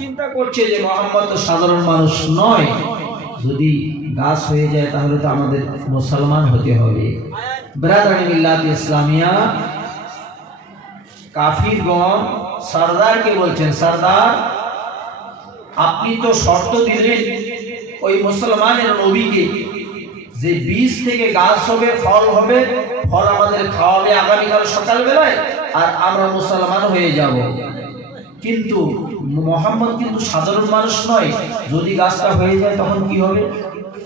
চিন্তা করছে যে মোহাম্মদ তো সাধারণ মানুষ নয়, যদি গাছ হয়ে যায় তাহলে তো আমাদের মুসলমান হতে হবে। ব্রাদারানি মিল্লাত ইসলামিয়া, কাফিরগণ সরদারকে বলছেন, সরদার আপনি তো শর্ত দিলেন ওই মুসলমানের নবীকে যে বীজ থেকে গাছ হবে, ফল হবে, ফল আমাদের খাওয়াবে আগামীকাল সকালবেলায়, আর আমরা মুসলমান হয়ে যাব। কিন্তু মোহাম্মদ কিন্তু সাধারণ মানুষ নয়, যদি গাছটা হয়ে যায় তখন কি হবে?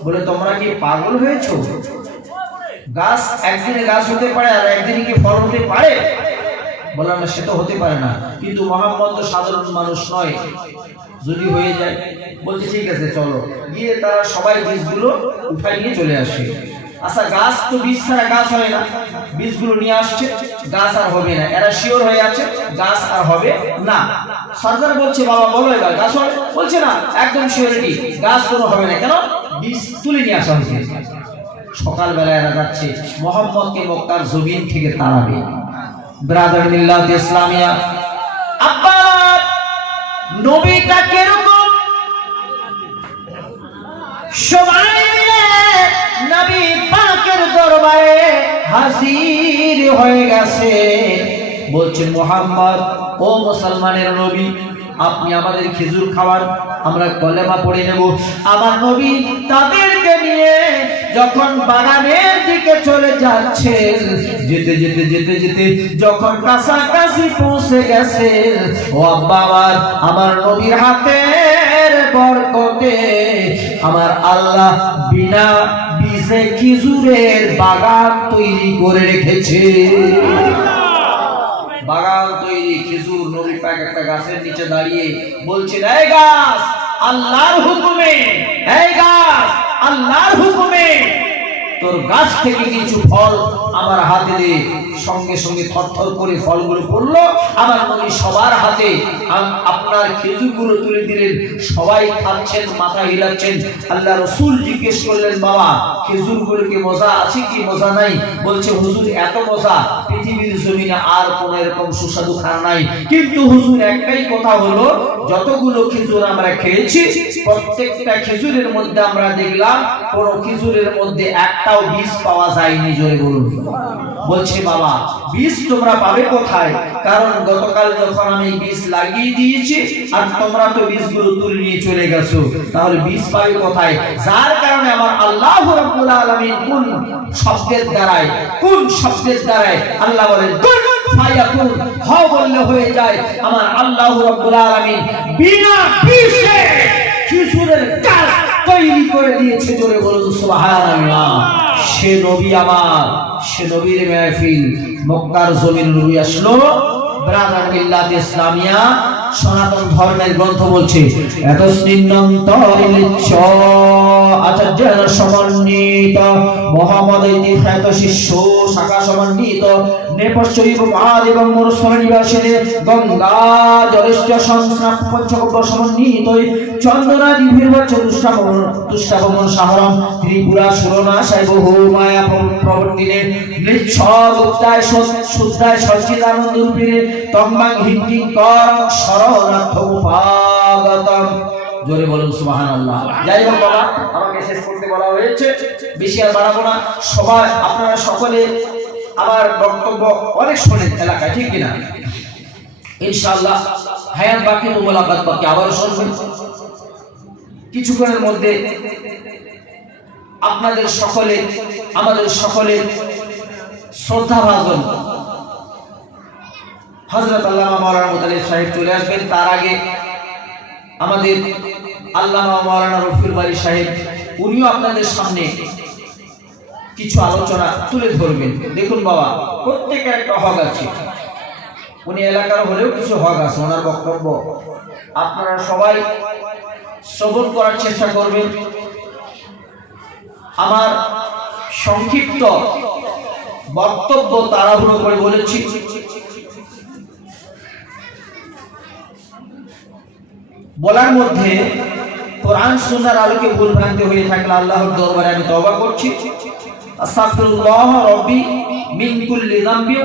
বলে তোমরা কি পাগল হয়েছো? গাছ একদিনে গাছ হতে পারে আর একদিনে কি ফল হতে পারে? বললাম না, সেটা হতে পারে না, কিন্তু মোহাম্মদ তো সাধারণ মানুষ নয়, যদি হয়ে যায়। বলছে ঠিক আছে চলো। গিয়ে তারা সবাই বীজগুলো উঠাই নিয়ে চলে আসে। আচ্ছা, গাছ তো বীজ ছাড়া গাছ হয় না, বীজগুলো নিয়ে আসছে, গাছ আর হবে না। এরা শিওর হয়ে আছে গাছ আর হবে না। সরদার বলছে বাবা বলো এবার গাছ হবে? বলছে না, একদম শিওরিটি গাছ কোনো হবে না। কেন? বীজ তুলে নিয়ে আসা হয়েছে। সকালবেলা এরা যাচ্ছে মোহাম্মদকে মক্কার জমিন থেকে তাড়াবে। ব্রাদার মিল্লাত ইসলামিয়া, আব্বা নবীটা কিরকম? সবাই মিলে নবী পাকের দরবারে হাজির হয়ে গেছে। বলছে মুহাম্মদ, ও মুসলমানের নবী, আপনি আমাদের খেজুর খাওয়ান, আমরা কলেমা পড়ে নেব। আমার নবী তাদেরকে নিয়ে যখন বাগানের দিকে চলে যাচ্ছে, যেতে যেতে যেতে যেতে যখন কাছাকাছি পৌঁছে গেছে, ও আব্বা আমার নবীর হাতের বরকতে আমার আল্লাহ বিনা বীজে খেজুরের বাগান তৈরি করে রেখেছে। বাগান তৈরি, খেজুর। নবী পাক একটা গাছের নিচে দাঁড়িয়ে বলছেন, এই গাছ আল্লাহর হুকুমে, এই গাছ আল্লাহর হুকুমে তোর গাছ থেকে কিছু ফল আমার হাতে দে। সঙ্গে সঙ্গে থরথর করে ফলগুলো পড়লো আমার নবী সবার হাতে। আপনার খেজুরগুলো তুলে দিলেন, সবাই খাচ্ছেন, মাথা হিলাচ্ছেন। আল্লাহ রাসূল জিজ্ঞেস করলেন, বাবা খেজুরগুলোকে মজা আছে কি মজা নাই? বলছে হুজুর এত মজা পৃথিবীর জমিনে আর কোন এরকম সুস্বাদু খানা নাই। কিন্তু হুজুর একটাই কথা হলো, যতগুলো খেজুর আমরা খেয়েছি প্রত্যেকটা খেজুরের মধ্যে আমরা দেখলাম কোন খেজুরের মধ্যে একটাও বীজ পাওয়া যায়নি। জোরে বলুন। বলছে বাবা বীজ তোমরা পাবে কোথায়? কারণ গতকাল যখন আমি বীজ লাগিয়ে দিয়েছি আর তোমরা তো বীজগুলো তুলে নিয়ে চলে গেছো, তাহলে বীজ পাবে কোথায়? যার কারণে আমার আল্লাহ রাব্বুল আলামিন কোন শব্দের দ্বারায়, কোন শব্দের দ্বারায় আল্লাহ বলেন কুন ফায়াকুন, হও বললে হয়ে যায়। আমার আল্লাহ রাব্বুল আলামিন বিনা বীজে খেজুরের গাছ তৈরি করে দিয়েছে। জোরে বলুন সুবহানাল্লাহ। সে নবী আমার, সে নবীর মাহফিল মক্কার জমিন নবী আসলো। ব্রাদার মিল্লাত ইসলামিয়া, সনাতন ধর্মের গ্রন্থ বলছে এত স্নিগ্ধন্তরিচ্ছ আচার্যের সমন্বিত মোহাম্মদ ইতিখ্যাত শিষ্য শাখা সমন্বিত নেপশ্চৈব মহাদ এবং মরুস্থল নিবাসিনী গঙ্গা জলেশ্চ সংস্নাপ পঞ্চগব্য সমন্বিত চন্দনা দিভির্ব তুষ্টাবমন সাহরম ত্রিপুরা সুরনাশায় বহু মায়া প্রবর্তিনে মৃচ্ছ গুপ্তায় শুদ্ধায় সচ্চিদানন্দ রূপিণে তম্বাং হিংকিং কর শরণার্থ উপাগতম। জোরে বলুন সুবহানাল্লাহ। যাই হোক বাবা, আমাকে শেষ করতে বলা হয়েছে, বেশি আর বাড়াবো না। সবাই আপনারা সকলে আমার বক্তব্য অনেক শোনেন এলাকায়, ঠিক কিনা? ইনশাআল্লাহ হায়াত বাকি তো মোলাকাত বাকি, আবারও শুনবেন। কিছুক্ষণের মধ্যে আপনাদের সকলে, আমাদের সকলে শ্রদ্ধাভাজন হযরত আল্লামা মাওলানা মুতালিব সাহেব চলে আসবেন। তার আগে আমাদের আল্লামা মাওলানা রফিউল বারী সাহেব, উনিও আপনাদের সামনে কিছু আলোচনা তুলে ধরবেন। দেখুন বাবা, প্রত্যেকের একটা হক আছে, উনি এলাকার হলেও কিছু হক আছে। ওনার বক্তব্য আপনারা সবাই শ্রবণ করার চেষ্টা করবেন। আমার সংক্ষিপ্ত বক্তব্য তাড়াহুড়ো করে বলেছি, বলার মধ্যে কোরআন সুন্নাহর আলোকে ভুল ভ্রান্তি হয়ে থাকলে আল্লাহর দরবারে আমি তওবা করছি। আস্তাগফিরুল্লাহ রাব্বি মিন কুল্লি যামবি